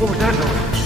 What was that noise?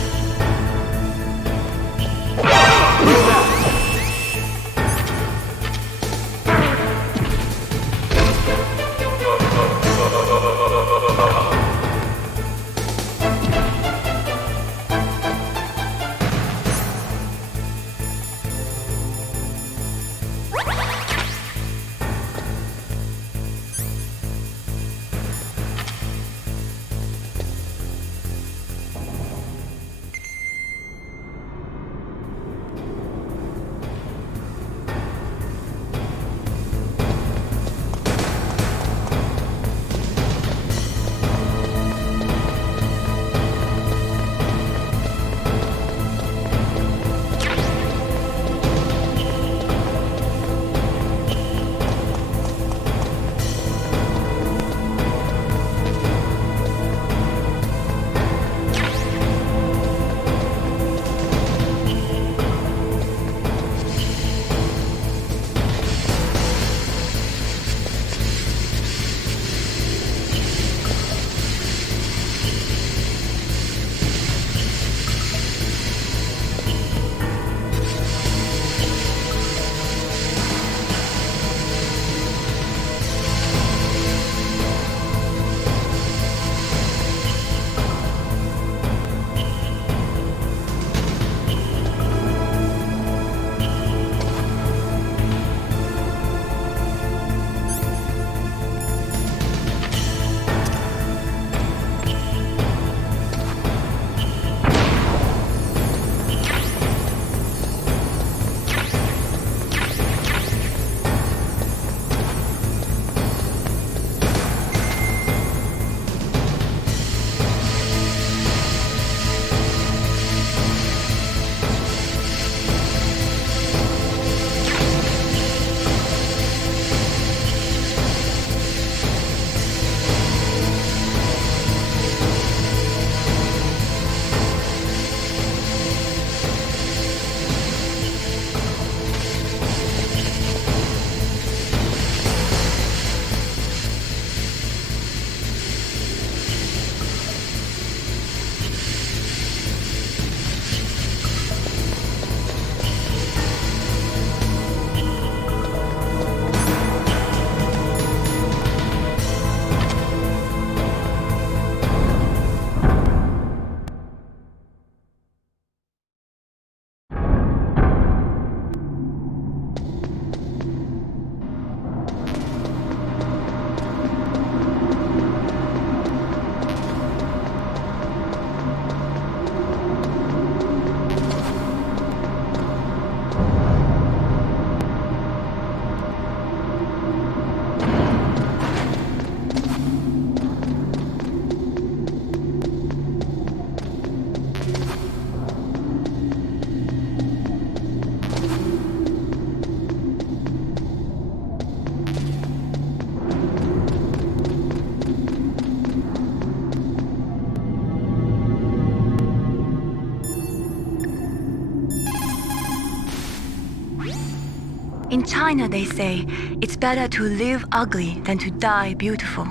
In China, they say, it's better to live ugly than to die beautiful.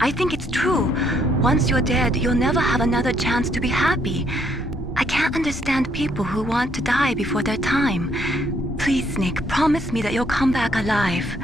I think it's true. Once you're dead, you'll never have another chance to be happy. I can't understand people who want to die before their time. Please, Nick, promise me that you'll come back alive.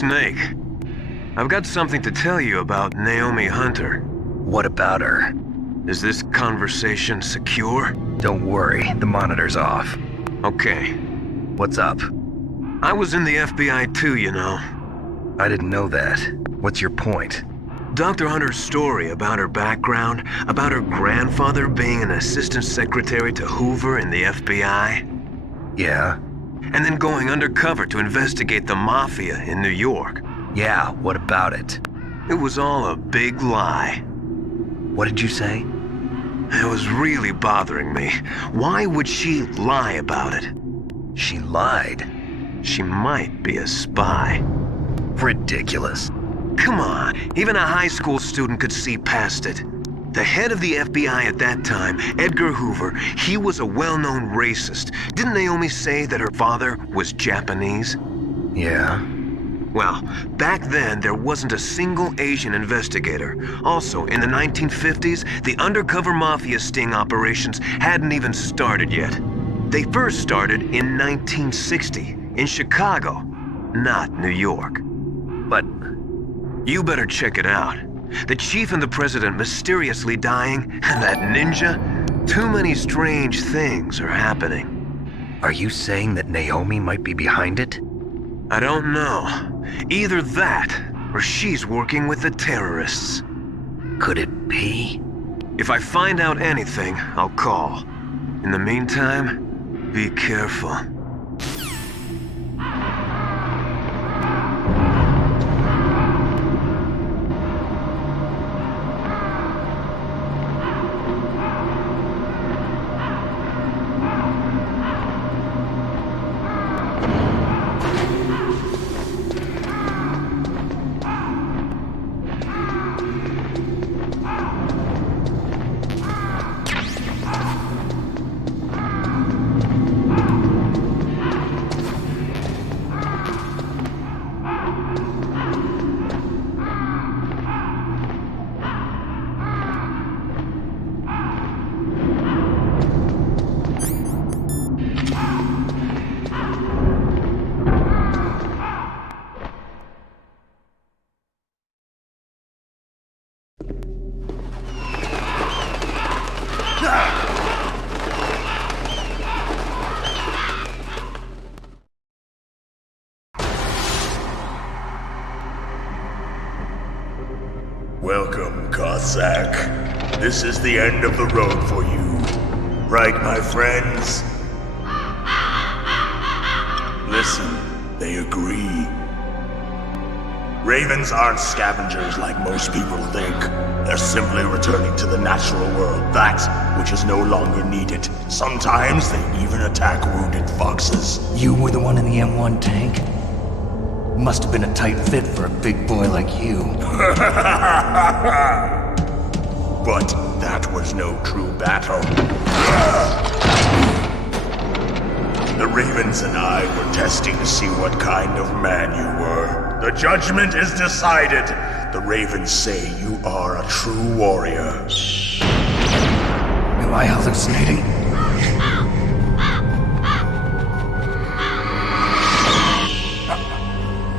Snake. I've got something to tell you about Naomi Hunter. What about her? Is this conversation secure? Don't worry, the monitor's off. Okay. What's up? I was in the FBI too, you know. I didn't know that. What's your point? Dr. Hunter's story about her background, about her grandfather being an assistant secretary to Hoover in the FBI. Yeah? And then going undercover to investigate the mafia in New York. Yeah, what about it? It was all a big lie. What did you say? It was really bothering me. Why would she lie about it? She lied. She might be a spy. Ridiculous. Come on, even a high school student could see past it. The head of the FBI at that time, Edgar Hoover, he was a well-known racist. Didn't Naomi say that her father was Japanese? Yeah. Well, back then there wasn't a single Asian investigator. Also, in the 1950s, the undercover mafia sting operations hadn't even started yet. They first started in 1960, in Chicago, not New York. But you better check it out. The chief and the president mysteriously dying, and that ninja? Too many strange things are happening. are you saying that Naomi might be behind it? I don't know. Either that, or she's working with the terrorists. Could it be? If I find out anything, I'll call. In the meantime, be careful. Welcome, Cossack. This is the end of the road for you. Right, my friends? Listen, they agree. Ravens aren't scavengers like most people think. They're simply returning to the natural world, that which is no longer needed. Sometimes they even attack wounded foxes. You were the one in the M1 tank? Must have been a tight fit for a big boy like you. But that was no true battle. The Ravens and I were testing to see what kind of man you were. The judgment is decided. The Ravens say you are a true warrior. Am I hallucinating?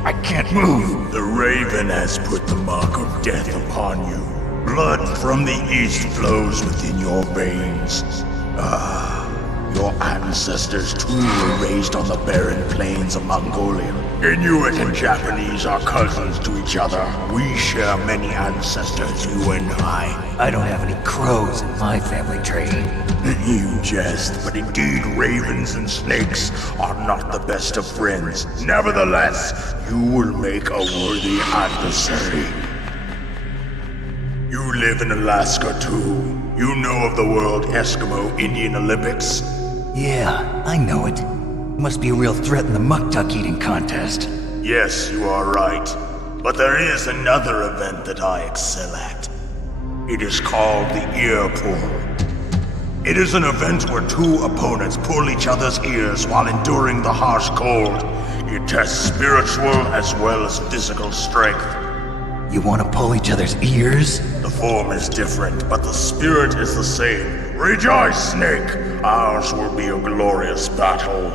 I can't move. The Raven has put the mark of death upon you. Blood from the east flows within your veins. Your ancestors too were raised on the barren plains of Mongolia. Inuit and Japanese are cousins to each other. We share many ancestors, you and I. I don't have any crows in my family tree. You jest, but indeed ravens and snakes are not the best of friends. Nevertheless, you will make a worthy adversary. You live in Alaska too. You know of the World Eskimo Indian Olympics? Yeah, I know it. Must be a real threat in the muck-duck eating contest. Yes, you are right. But there is another event that I excel at. It is called the ear pull. It is an event where two opponents pull each other's ears while enduring the harsh cold. It tests spiritual as well as physical strength. You want to pull each other's ears? The form is different, but the spirit is the same. Rejoice, Snake! Ours will be a glorious battle.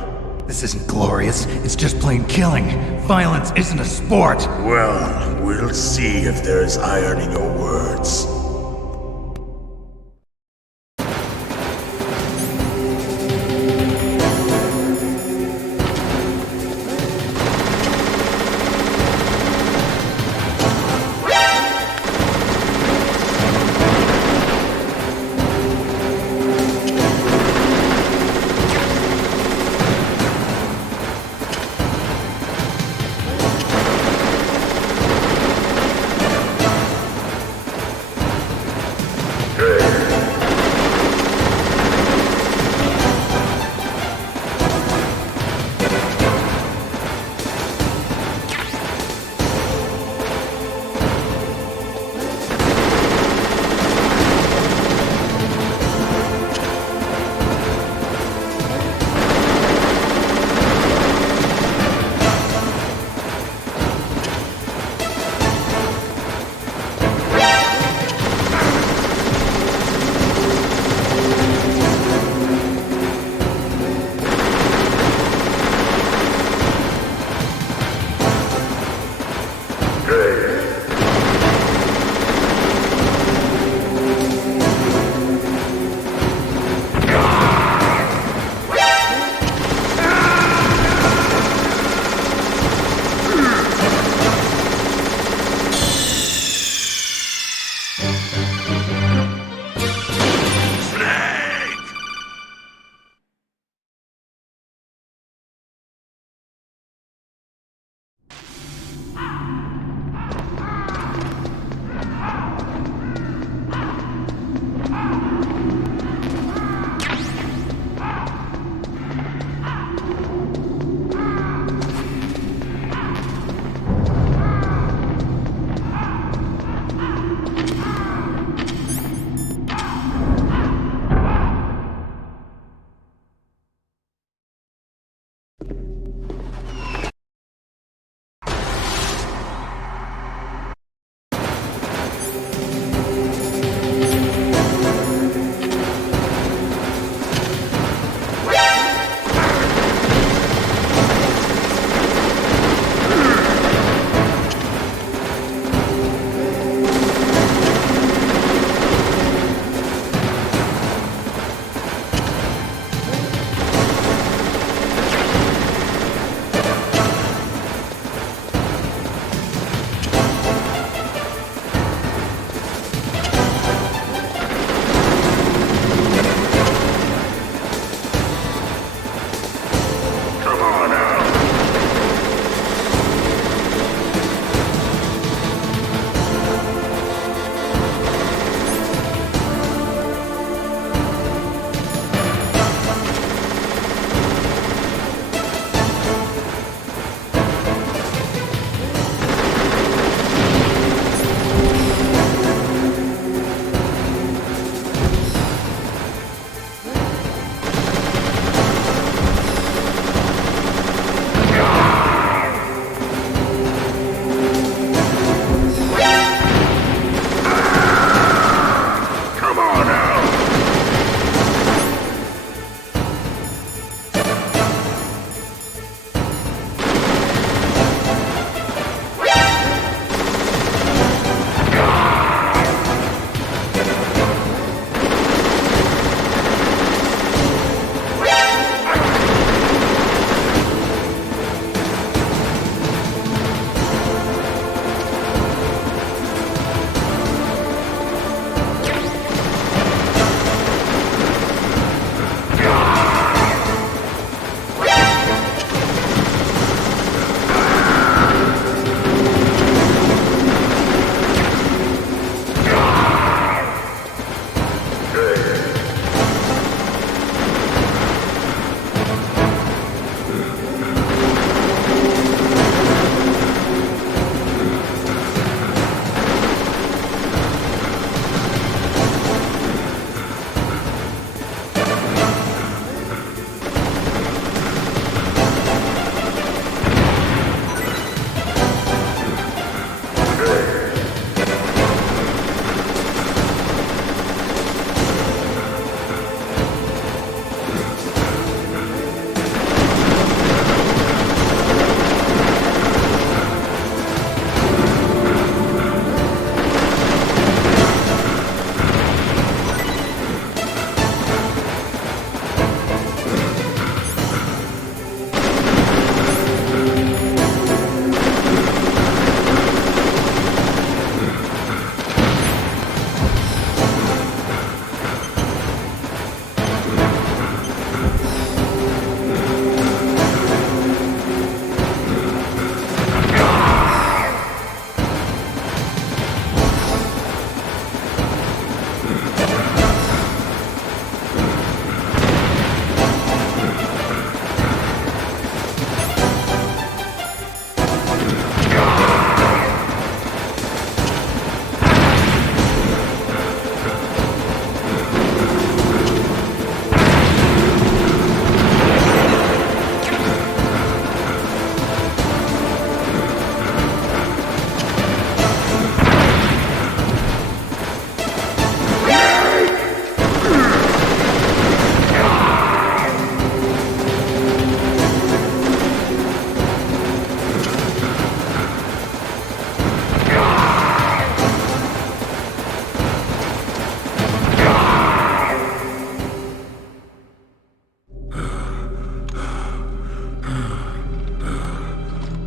This isn't glorious, it's just plain killing. Violence isn't a sport. Well, we'll see if there's iron in your words.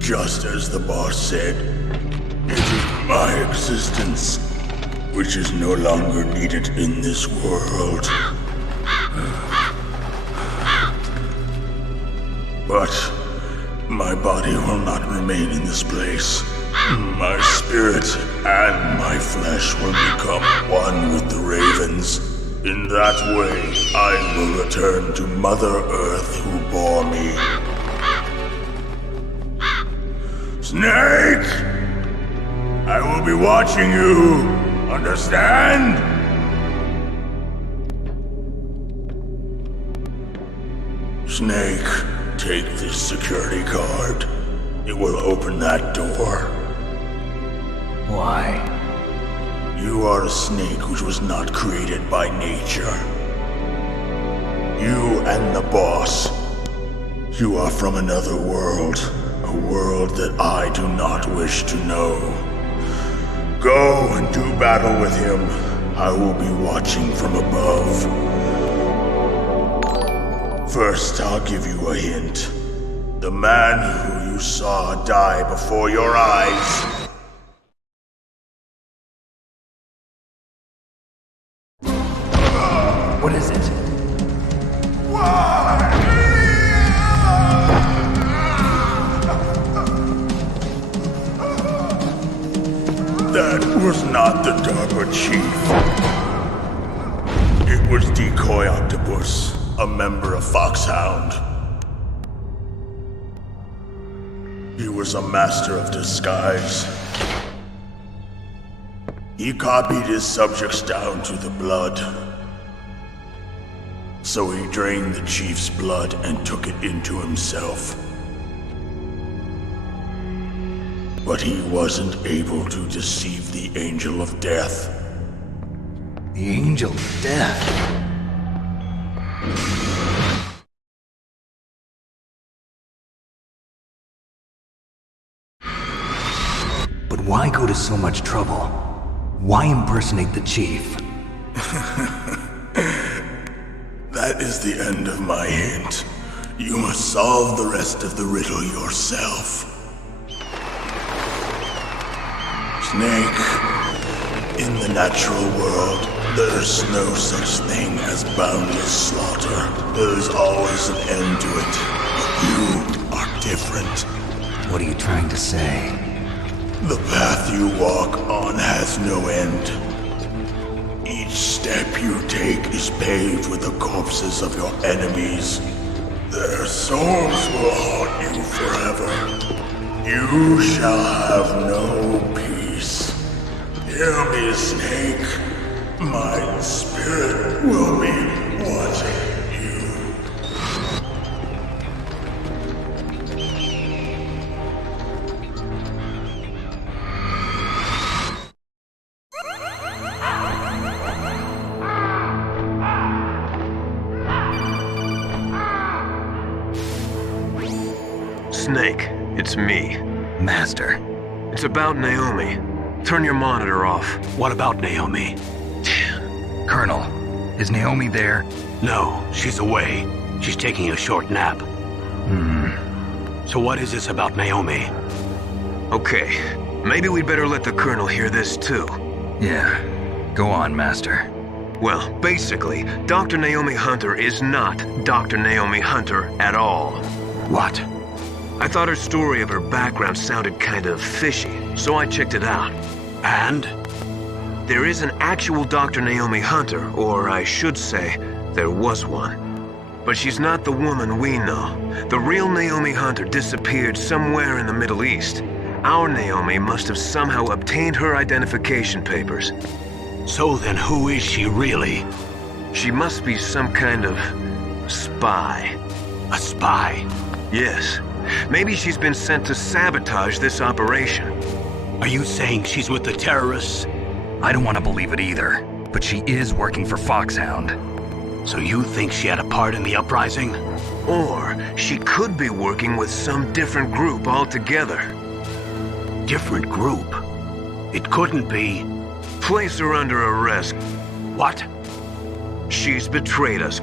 Just as the boss said, it is my existence which is no longer needed in this world. But my body will not remain in this place. My spirit and my flesh will become one with the ravens. In that way, I will return to Mother Earth who bore me. Snake! I will be watching you. Understand? Snake, take this security card. It will open that door. Why? You are a snake which was not created by nature. You and the boss. You are from another world. A world that I do not wish to know. Go and do battle with him. I will be watching from above. First, I'll give you a hint. The man who you saw die before your eyes. What is it? That was not the DARPA chief. It was Decoy Octopus, a member of Foxhound. He was a master of disguise. He copied his subjects down to the blood. So he drained the chief's blood and took it into himself. But he wasn't able to deceive the Angel of Death. The Angel of Death. But why go to so much trouble? Why impersonate the chief? That is the end of my hint. You must solve the rest of the riddle yourself. Snake, in the natural world, there's no such thing as boundless slaughter. There's always an end to it. But you are different. What are you trying to say? The path you walk on has no end. Each step you take is paved with the corpses of your enemies. Their souls will haunt you forever. You shall have no peace. Hear me, Snake. My spirit will be watching you. Snake, it's me. Master. It's about Naomi. Turn your monitor off. What about Naomi? Colonel, is Naomi there? No, she's away. She's taking a short nap. So what is this about Naomi? Okay, maybe we'd better let the Colonel hear this too. Yeah. Go on, Master. Well, basically, Dr. Naomi Hunter is not Dr. Naomi Hunter at all. What? I thought her story of her background sounded kind of fishy, so I checked it out. And? There is an actual Dr. Naomi Hunter, or I should say, there was one. But she's not the woman we know. The real Naomi Hunter disappeared somewhere in the Middle East. Our Naomi must have somehow obtained her identification papers. So then who is she really? She must be some kind of spy. A spy? Yes. Maybe she's been sent to sabotage this operation. Are you saying she's with the terrorists? I don't want to believe it either, but she is working for Foxhound. So you think she had a part in the uprising? Or she could be working with some different group altogether. Different group? It couldn't be. Place her under arrest. What? She's betrayed us.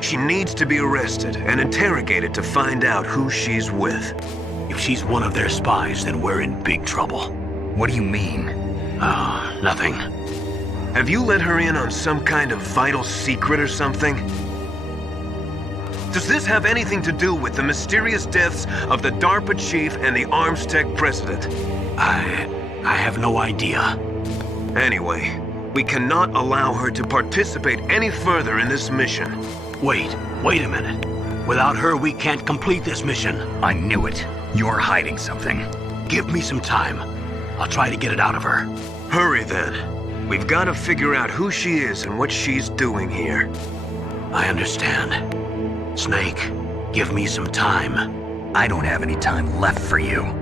She needs to be arrested and interrogated to find out who she's with. If she's one of their spies, then we're in big trouble. What do you mean? Nothing. Have you let her in on some kind of vital secret or something? Does this have anything to do with the mysterious deaths of the DARPA chief and the arms tech president? I have no idea. Anyway, we cannot allow her to participate any further in this mission. Wait a minute. Without her, we can't complete this mission. I knew it. You're hiding something. Give me some time. I'll try to get it out of her. Hurry then. We've got to figure out who she is and what she's doing here. I understand. Snake, give me some time. I don't have any time left for you.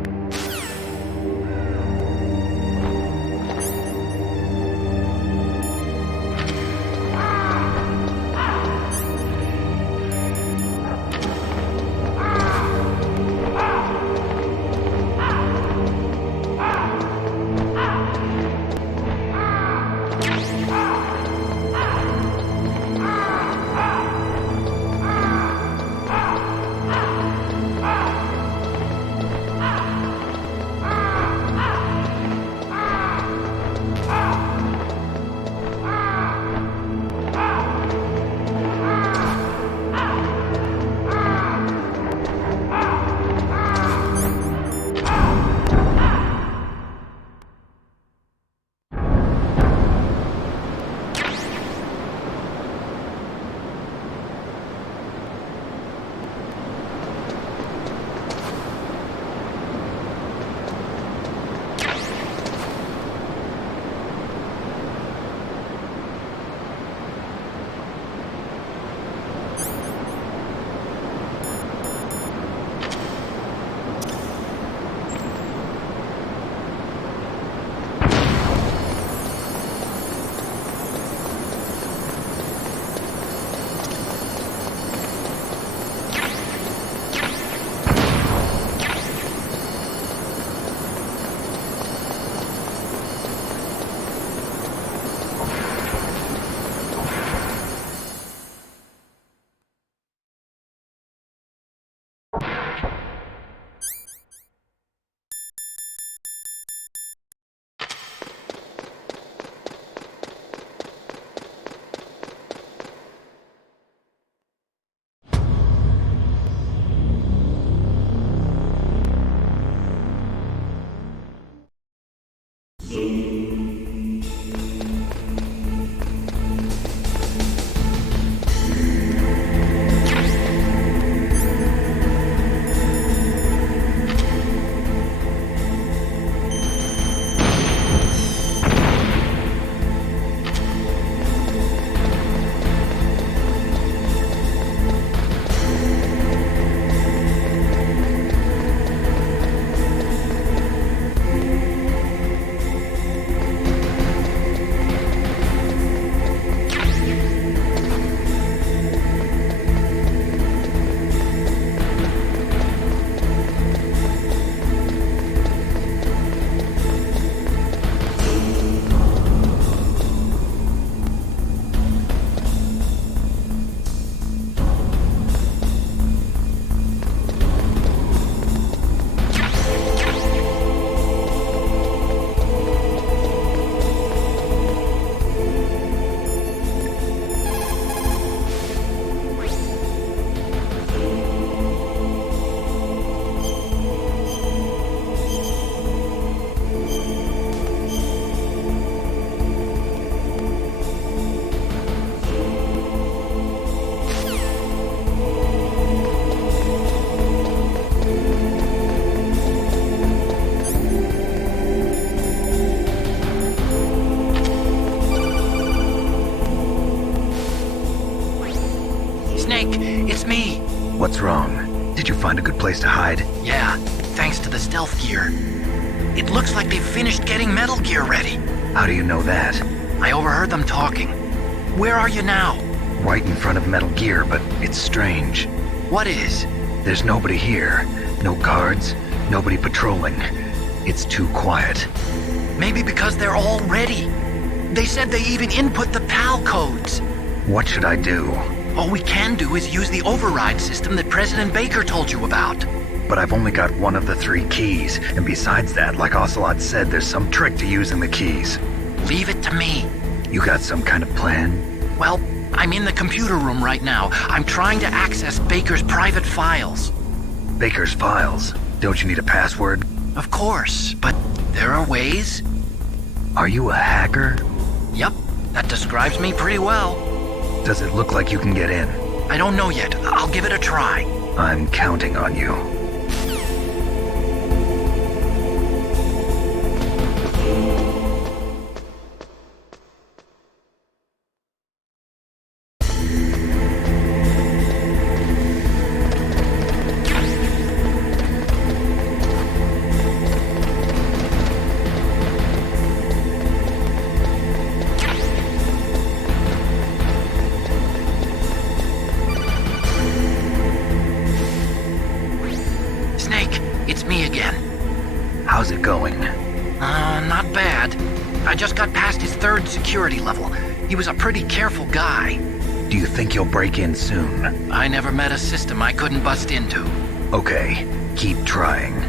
What's wrong? Did you find a good place to hide? Yeah, thanks to the stealth gear. It looks like they've finished getting Metal Gear ready. How do you know that? I overheard them talking. Where are you now? Right in front of Metal Gear, but it's strange. What is? There's nobody here. No guards, nobody patrolling. It's too quiet. Maybe because they're all ready. They said they even input the PAL codes. What should I do? All we can do is use the override system that President Baker told you about. but I've only got one of the 3 keys, and besides that, like Ocelot said, there's some trick to using the keys. Leave it to me. You got some kind of plan? Well, I'm in the computer room right now. I'm trying to access Baker's private files. Baker's files? Don't you need a password? Of course, but there are ways. Are you a hacker? Yep, that describes me pretty well. Does it look like you can get in? I don't know yet. I'll give it a try. I'm counting on you. How's it going? Not bad. I just got past his 3rd security level. He was a pretty careful guy. Do you think you'll break in soon? I never met a system I couldn't bust into. Okay, keep trying.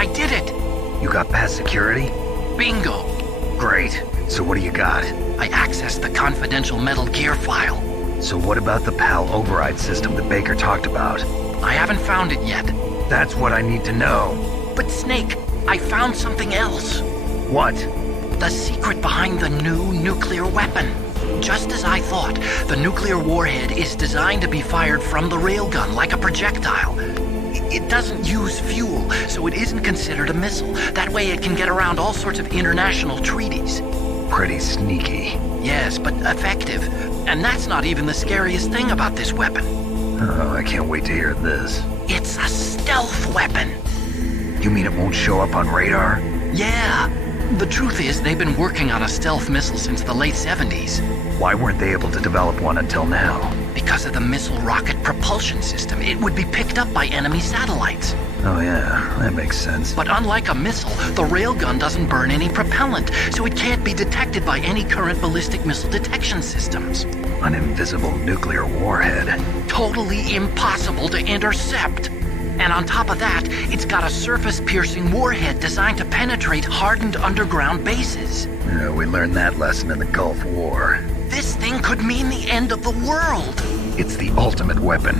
I did it! You got past security? Bingo! Great. So what do you got? I accessed the confidential Metal Gear file. So what about the PAL override system that Baker talked about? I haven't found it yet. That's what I need to know. But Snake, I found something else. What? The secret behind the new nuclear weapon. Just as I thought, the nuclear warhead is designed to be fired from the railgun like a projectile. It doesn't use fuel, so it isn't considered a missile. That way it can get around all sorts of international treaties. Pretty sneaky. Yes, but effective. And that's not even the scariest thing about this weapon. Oh, I can't wait to hear this. It's a stealth weapon. You mean it won't show up on radar? Yeah. The truth is, they've been working on a stealth missile since the late 70s. Why weren't they able to develop one until now? Because of the missile rocket propulsion system, it would be picked up by enemy satellites. Oh yeah, that makes sense. But unlike a missile, the railgun doesn't burn any propellant, so it can't be detected by any current ballistic missile detection systems. An invisible nuclear warhead. Totally impossible to intercept. And on top of that, it's got a surface-piercing warhead designed to penetrate hardened underground bases. Yeah, we learned that lesson in the Gulf War. This thing could mean the end of the world. It's the ultimate weapon.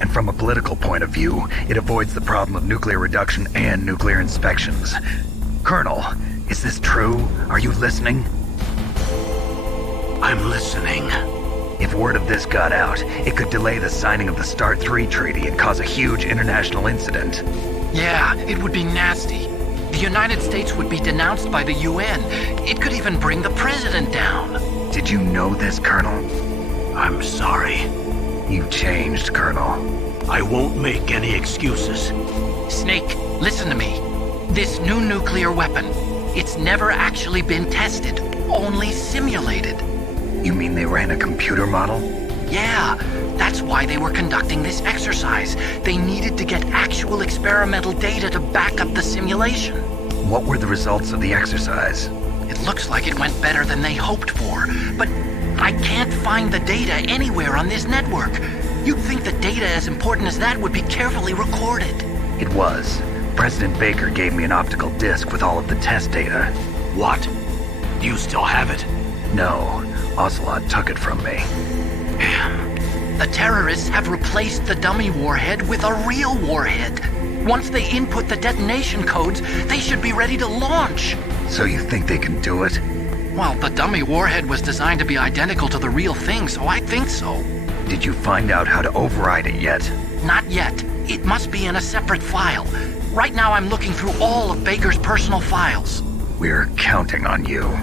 And from a political point of view, it avoids the problem of nuclear reduction and nuclear inspections. Colonel, is this true? Are you listening? I'm listening. If word of this got out, it could delay the signing of the START 3 treaty and cause a huge international incident. Yeah, it would be nasty. The United States would be denounced by the UN. It could even bring the president down. Did you know this, Colonel? I'm sorry. You changed, Colonel. I won't make any excuses. Snake, listen to me. This new nuclear weapon, it's never actually been tested, only simulated. You mean they ran a computer model? Yeah, that's why they were conducting this exercise. They needed to get actual experimental data to back up the simulation. What were the results of the exercise? It looks like it went better than they hoped for, but I can't find the data anywhere on this network. You'd think that data as important as that would be carefully recorded. It was. President Baker gave me an optical disc with all of the test data. What? Do you still have it? No, Ocelot took it from me. The terrorists have replaced the dummy warhead with a real warhead. Once they input the detonation codes, they should be ready to launch. So you think they can do it? Well, the dummy warhead was designed to be identical to the real thing, so I think so. Did you find out how to override it yet? Not yet. It must be in a separate file. Right now I'm looking through all of Baker's personal files. We're counting on you.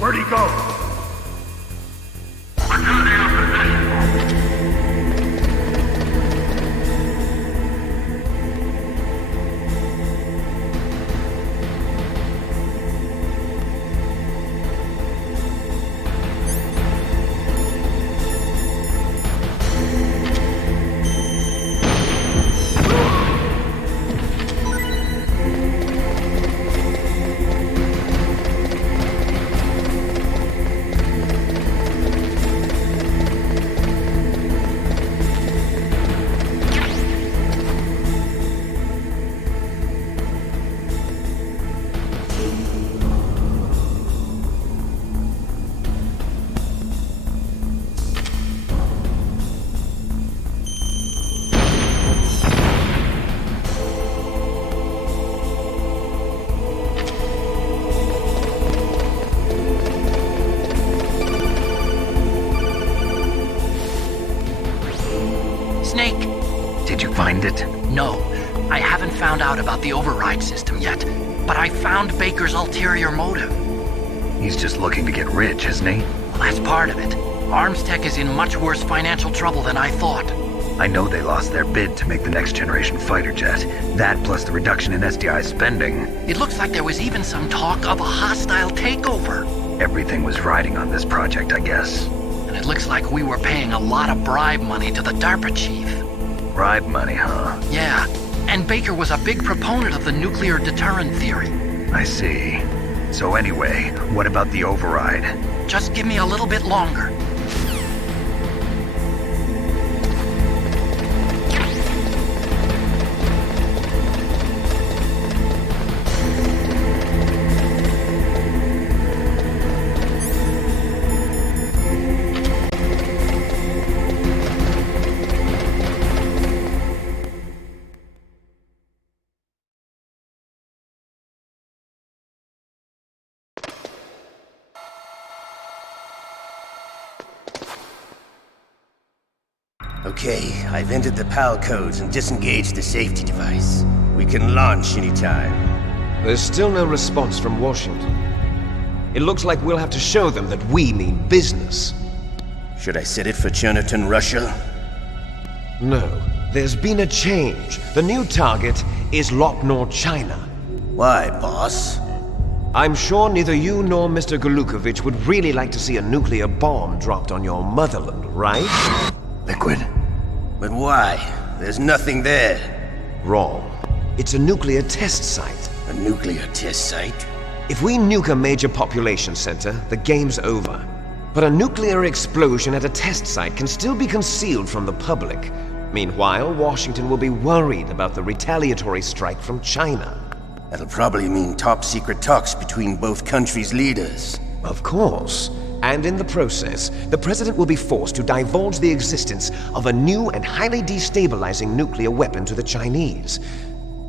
Where'd he go? Snake. Did you find it? No, I haven't found out about the override system yet, but I found Baker's ulterior motive. He's just looking to get rich, isn't he? Well, that's part of it. Arms Tech is in much worse financial trouble than I thought. I know they lost their bid to make the next generation fighter jet. That plus the reduction in SDI spending. It looks like there was even some talk of a hostile takeover. Everything was riding on this project, I guess. And it looks like we were paying a lot of bribe money to the DARPA chief. Bribe money, huh? Yeah, and Baker was a big proponent of the nuclear deterrent theory. I see. So anyway, what about the override? Just give me a little bit longer. Okay, I've entered the PAL codes and disengaged the safety device. We can launch anytime. There's still no response from Washington. It looks like we'll have to show them that we mean business. Should I set it for Cherniton, Russia? No. There's been a change. The new target is Lochner, China. Why, boss? I'm sure neither you nor Mr. Golukovich would really like to see a nuclear bomb dropped on your motherland, right? Liquid. But why? There's nothing there. Wrong. It's a nuclear test site. A nuclear test site? If we nuke a major population center, the game's over. But a nuclear explosion at a test site can still be concealed from the public. Meanwhile, Washington will be worried about the retaliatory strike from China. That'll probably mean top-secret talks between both countries' leaders. Of course. And in the process, the president will be forced to divulge the existence of a new and highly destabilizing nuclear weapon to the Chinese.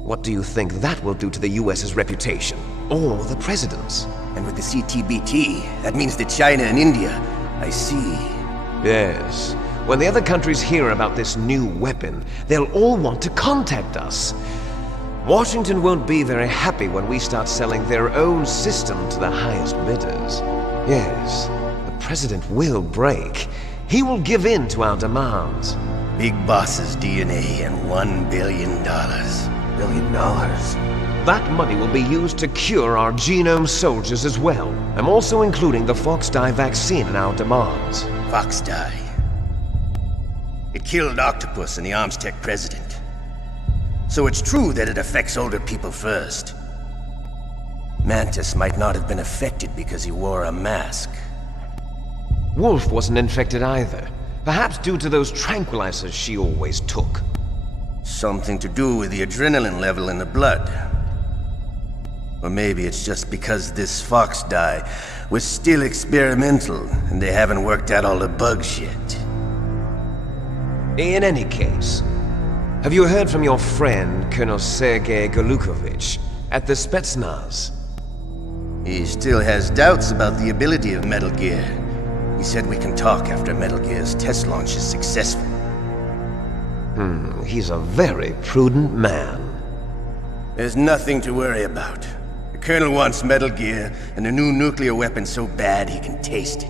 What do you think that will do to the US's reputation? Or the president's? And with the CTBT, that means that China and India... I see. Yes. When the other countries hear about this new weapon, they'll all want to contact us. Washington won't be very happy when we start selling their own system to the highest bidders. Yes, the president will break. He will give in to our demands. Big Boss's DNA and $1 billion. $1 billion? That money will be used to cure our genome soldiers as well. I'm also including the Fox dye vaccine in our demands. Fox dye. It killed Octopus and the Armstech president. So it's true that it affects older people first. Mantis might not have been affected because he wore a mask. Wolf wasn't infected either. Perhaps due to those tranquilizers she always took. Something to do with the adrenaline level in the blood. Or maybe it's just because this Fox dye was still experimental and they haven't worked out all the bugs yet. In any case, have you heard from your friend, Colonel Sergei Golukovich, at the Spetsnaz? He still has doubts about the ability of Metal Gear. He said we can talk after Metal Gear's test launch is successful. He's a very prudent man. There's nothing to worry about. The Colonel wants Metal Gear and a new nuclear weapon so bad he can taste it.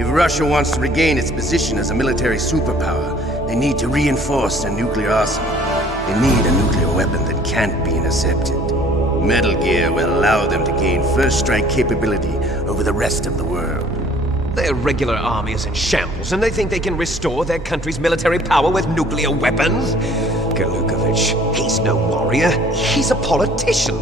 If Russia wants to regain its position as a military superpower, they need to reinforce their nuclear arsenal. They need a nuclear weapon that can't be intercepted. Metal Gear will allow them to gain first strike capability over the rest of the world. Their regular army is in shambles, and they think they can restore their country's military power with nuclear weapons? Golukovich, he's no warrior. He's a politician.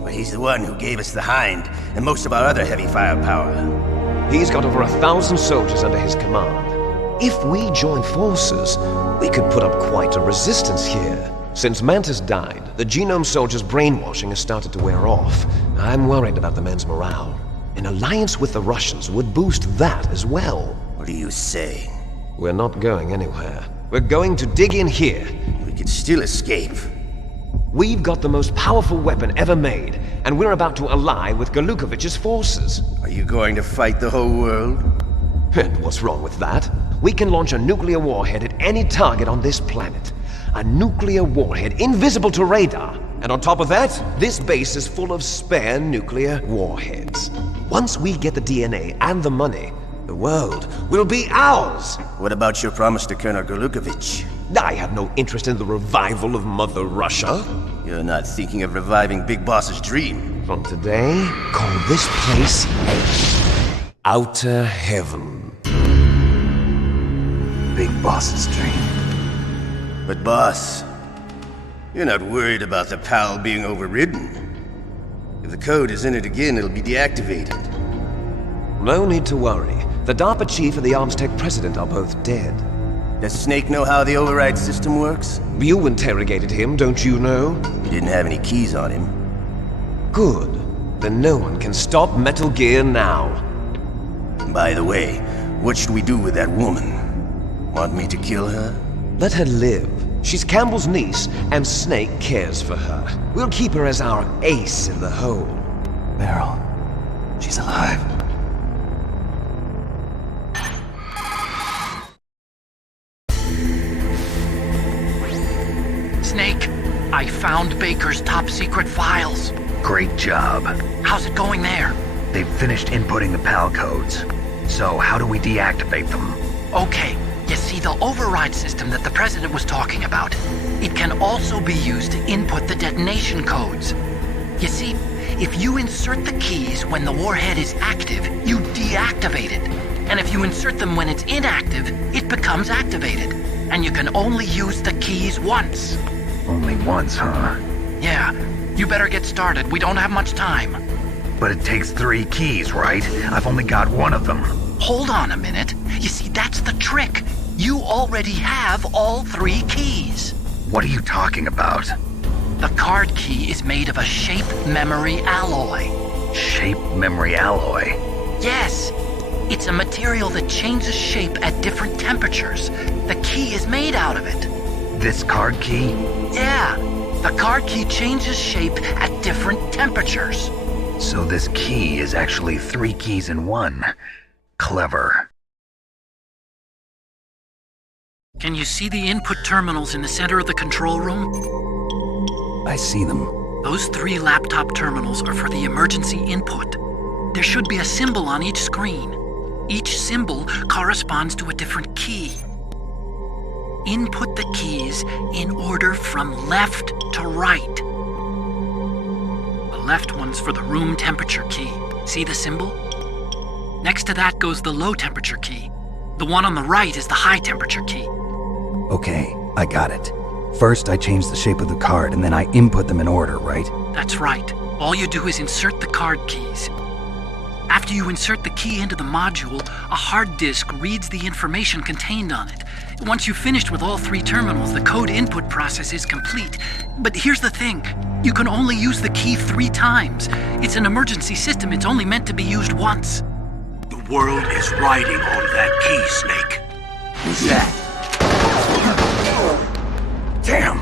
Well, he's the one who gave us the Hind and most of our other heavy firepower. He's got over 1,000 soldiers under his command. If we join forces, we could put up quite a resistance here. Since Mantis died, the genome soldiers' brainwashing has started to wear off. I'm worried about the men's morale. An alliance with the Russians would boost that as well. What are you saying? We're not going anywhere. We're going to dig in here. We could still escape. We've got the most powerful weapon ever made, and we're about to ally with Golukovich's forces. Are you going to fight the whole world? And what's wrong with that? We can launch a nuclear warhead at any target on this planet. A nuclear warhead invisible to radar. And on top of that, this base is full of spare nuclear warheads. Once we get the DNA and the money, the world will be ours! What about your promise to Colonel Golukovich? I have no interest in the revival of Mother Russia. You're not thinking of reviving Big Boss's dream. From today, call this place Outer Heaven. Big Boss's dream. But boss, you're not worried about the PAL being overridden. If the code is in it again, it'll be deactivated. No need to worry. The DARPA chief and the Armstech president are both dead. Does Snake know how the override system works? You interrogated him, don't you know? You didn't have any keys on him. Good. Then no one can stop Metal Gear now. By the way, what should we do with that woman? Want me to kill her? Let her live. She's Campbell's niece, and Snake cares for her. We'll keep her as our ace in the hole. Meryl, she's alive. Snake, I found Baker's top-secret files. Great job. How's it going there? They've finished inputting the PAL codes. So how do we deactivate them? Okay, You see, the override system that the President was talking about, it can also be used to input the detonation codes. You see, if you insert the keys when the warhead is active, you deactivate it. And if you insert them when it's inactive, it becomes activated. And you can only use the keys once. Only once, huh? Yeah, you better get started. We don't have much time. But it takes 3 keys, right? I've only got one of them. Hold on a minute. You see, that's the trick. You already have all 3 keys. What are you talking about? The card key is made of a shape memory alloy. Shape memory alloy? Yes. It's a material that changes shape at different temperatures. The key is made out of it. This card key? Yeah. The card key changes shape at different temperatures. So this key is actually 3 keys in one. Clever. Can you see the input terminals in the center of the control room? I see them. Those 3 laptop terminals are for the emergency input. There should be a symbol on each screen. Each symbol corresponds to a different key. Input the keys in order from left to right. The left one's for the room temperature key. See the symbol? Next to that goes the low temperature key. The one on the right is the high temperature key. Okay, I got it. First, I change the shape of the card, and then I input them in order, right? That's right. All you do is insert the card keys. After you insert the key into the module, a hard disk reads the information contained on it. Once you've finished with all 3 terminals, the code input process is complete. But here's the thing. You can only use the key 3 times. It's an emergency system. It's only meant to be used once. The world is riding on that key, Snake. Who's that? Damn!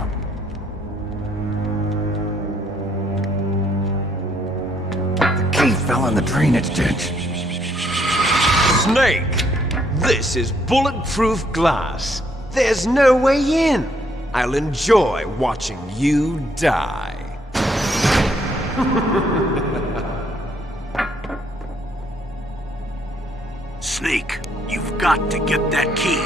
The key fell in the drainage ditch. Snake! This is bulletproof glass. There's no way in. I'll enjoy watching you die. Snake, you've got to get that key.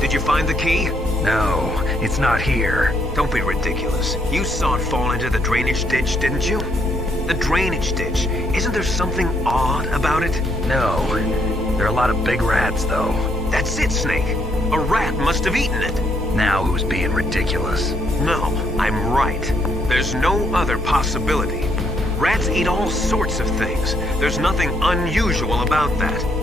Did you find the key? No, it's not here. Don't be ridiculous. You saw it fall into the drainage ditch, didn't you? The drainage ditch. Isn't there something odd about it? No. There are a lot of big rats, though. That's it, Snake. A rat must have eaten it. Now who's being ridiculous? No, I'm right. There's no other possibility. Rats eat all sorts of things. There's nothing unusual about that.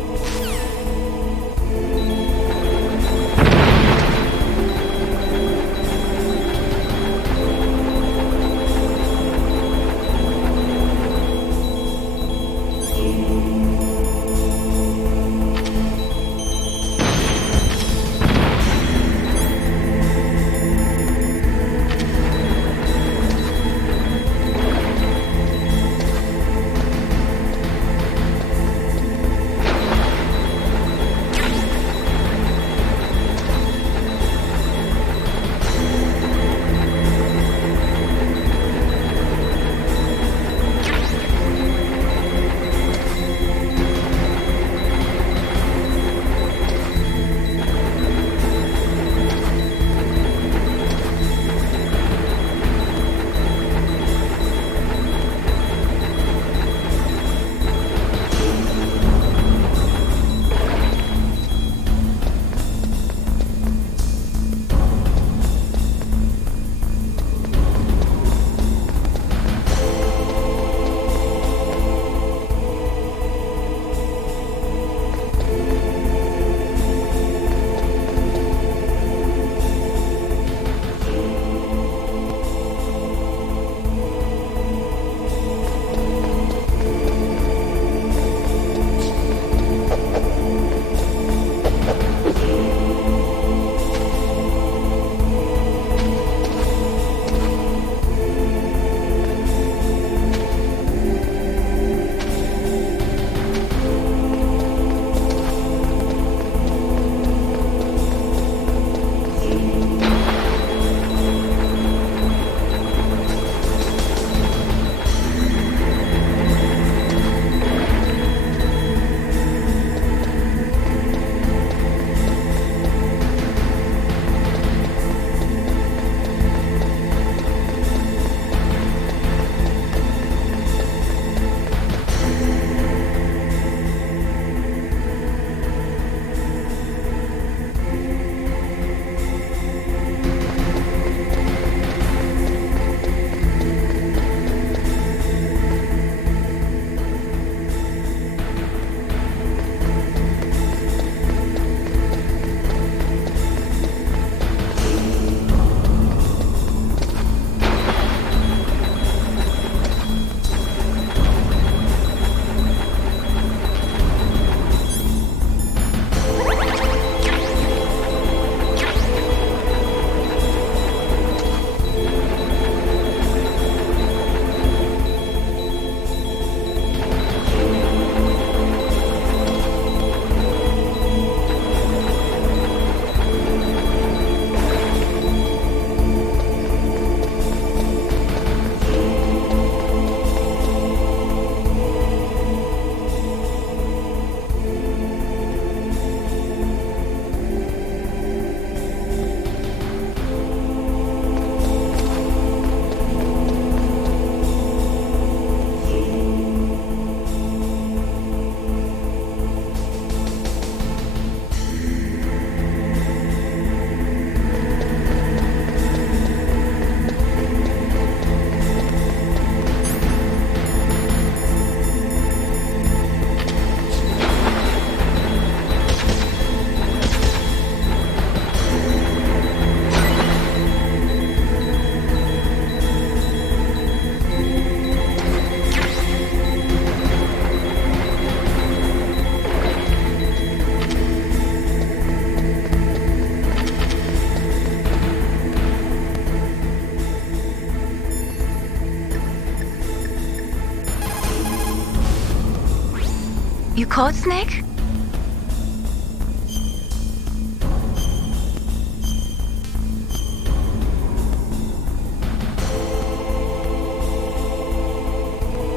You caught Snake?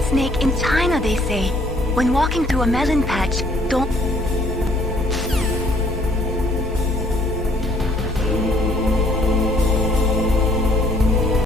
Snake, in China they say, when walking through a melon patch, don't